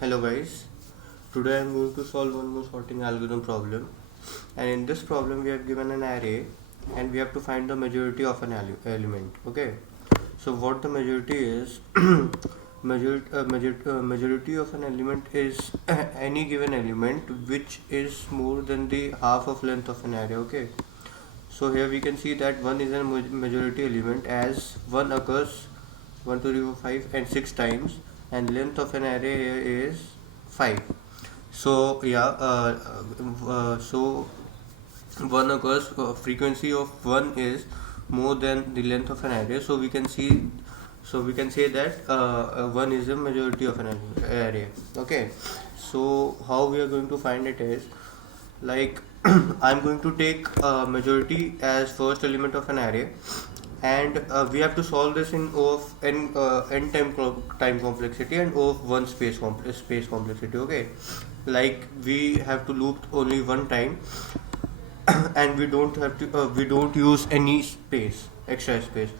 Hello guys, today I am going to solve one more sorting algorithm problem, and in this problem we have given an array and we have to find the majority of an element. Okay, so what the majority is, majority of an element is any given element which is more than the half of length of an array. Okay, so here we can see that 1 is a majority element as 1 occurs 1, 2, 3, 4, 5 and 6 times, and length of an array here is 5. So so 1 occurs, frequency of 1 is more than the length of an array, so we can say that 1 is a majority of an array. Okay, so how we are going to find it is like I'm going to take majority as first element of an array, and we have to solve this in O of n time complexity and O of 1 space complexity. Okay, like we have to loop only one time and we don't use any extra space.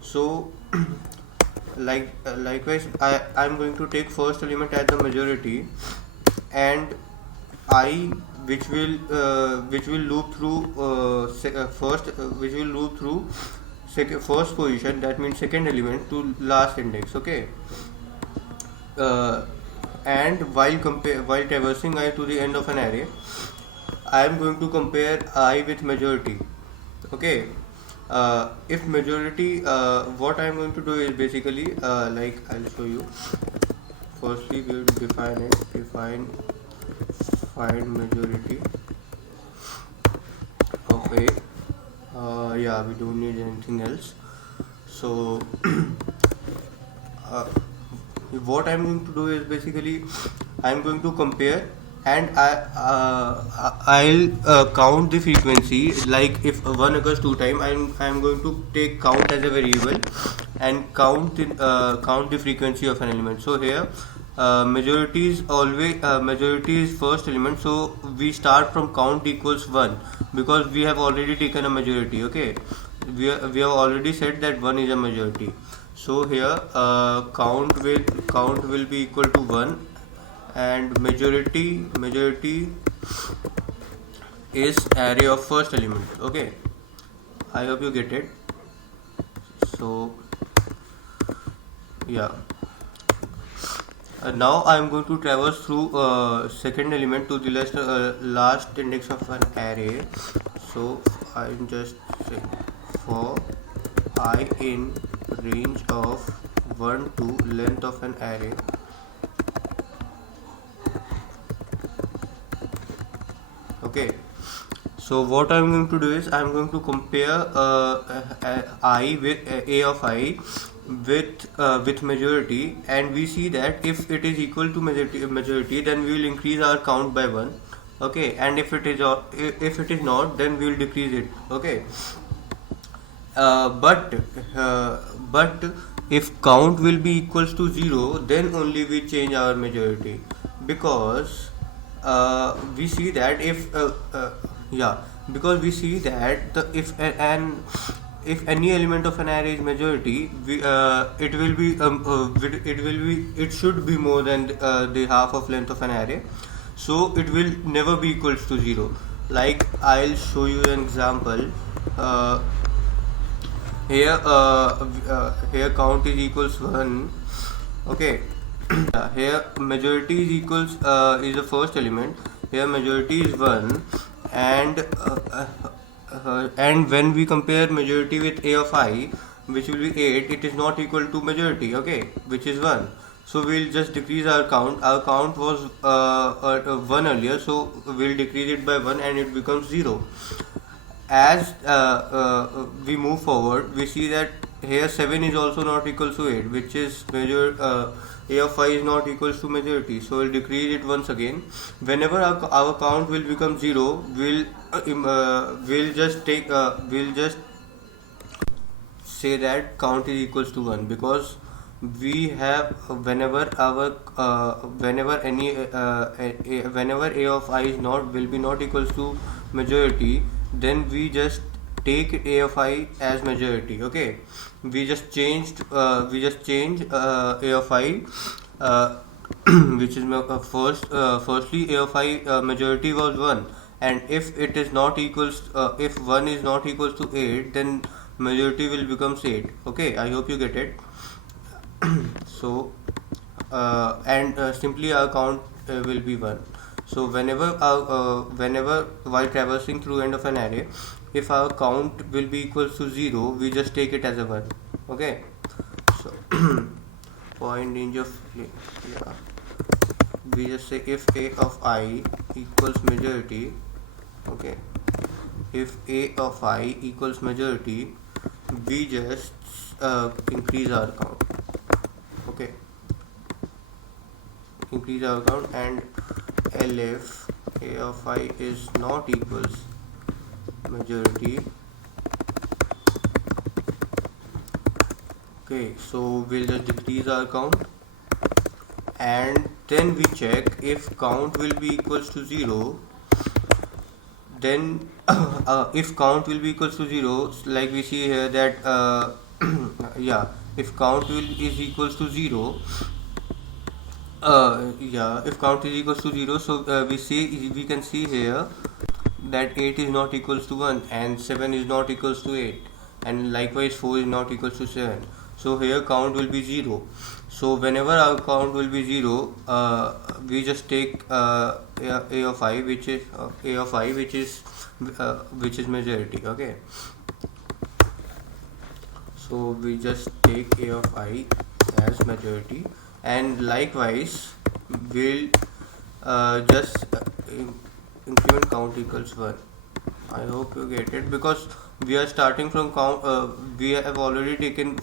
So likewise I'm going to take first element as the majority, and I which will loop through first which will loop through first position, that means second element, to last index. Okay, uh, and while traversing I to the end of an array, I am going to compare I with majority. Okay, if majority, what I am going to do is basically like I'll show you. Firstly, we will define find majority of A. Yeah, we don't need anything else. So uh, what I'm going to do is basically I'm going to compare, and I'll count the frequency. Like if one occurs two times, I'm going to take count as a variable and count the frequency of an element. So here majority is first element, so we start from count equals 1 because we have already taken a majority. Okay, we have already said that 1 is a majority. So here count will be equal to 1, and majority is array of first element. Okay, I hope you get it. So yeah, now I am going to traverse through second element to the last index of an array. So I am just saying for I in range of 1 to length of an array. Okay, so what I'm going to do is I'm going to compare I with A of I with majority, and we see that if it is equal to majority, then we will increase our count by 1. Okay, and if it is not, then we will decrease it. Okay, uh, but but if count will be equals to 0, then only we change our majority, because we see that because we see that if any element of an array is majority, it should be more than the half of length of an array, so it will never be equals to 0. Like I'll show you an example. uh, here count is equals 1. Okay, here majority is equals is the first element. Here majority is 1, and and when we compare majority with A of I, which will be 8, it is not equal to majority. Okay, which is 1. So we'll just decrease our count. Our count was 1 earlier, so we'll decrease it by 1 and it becomes 0. As we move forward, we see that here 7 is also not equal to 8, which is A of I is not equals to majority, so we'll decrease it once again. Whenever our count will become 0, we'll just say that count is equals to 1, because we have whenever A of I is not will be not equals to majority, then we just take A of I as majority. Okay, we just changed A of I which is firstly a of I majority was 1, and if it is not equals if 1 is not equals to 8, then majority will becomes 8. Okay, I hope you get it. So and simply our count will be 1. So whenever while traversing through end of an array, if our count will be equals to 0, we just take it as a 1. Okay, so point range of, yeah, we just say if a of I equals majority. Okay, if a of I equals majority, we just increase our count. Okay, increase our count, and elif a of I is not equals majority. Okay, so we'll just decrease our count, and then we check if count will be equals to 0. Then if count will be equals to 0, like we see here that yeah, if count is equals to 0, yeah, if count is equals to 0, so we can see here that 8 is not equals to 1, and 7 is not equals to 8, and likewise 4 is not equals to 7. So here count will be 0. So whenever our count will be 0, we just take a of I, which is a of I, which is majority. Okay, so we just take a of I as majority, and likewise we'll just increment count equals 1. I hope you get it, because we are starting from count. We have already taken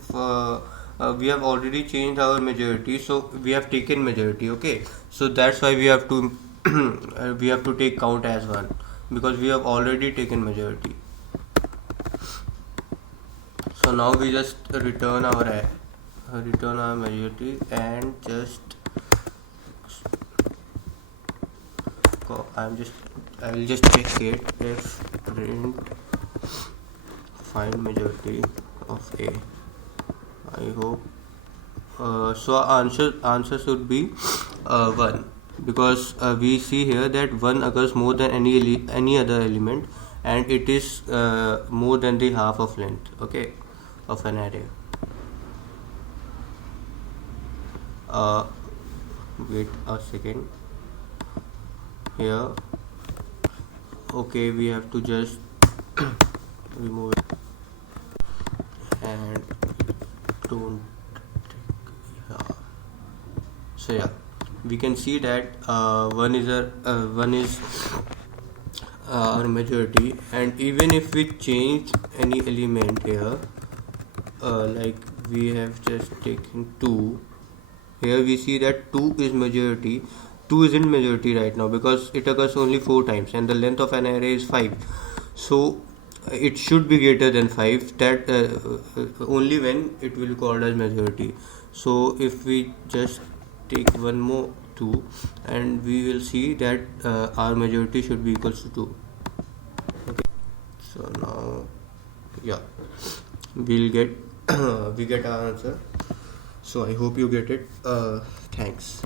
we have already changed our majority, so we have taken majority. Okay, so that's why we have to we have to take count as 1, because we have already taken majority. So now we just return our majority, and just I will just check it if print find majority of A. I hope so. Answer should be 1, because we see here that 1 occurs more than any other element, and it is more than the half of length, okay, of an array. Wait a second here. Okay, we have to just remove it, and don't, yeah. So yeah, we can see that 1 is our majority, and even if we change any element here, like we have just taken 2, here we see that 2 is majority. 2 isn't majority right now because it occurs only 4 times, and the length of an array is 5. So it should be greater than 5, that only when it will be called as majority. So if we just take one more 2, and we will see that our majority should be equals to 2. Okay, so now, yeah, we'll get we get our answer. So I hope you get it. Thanks.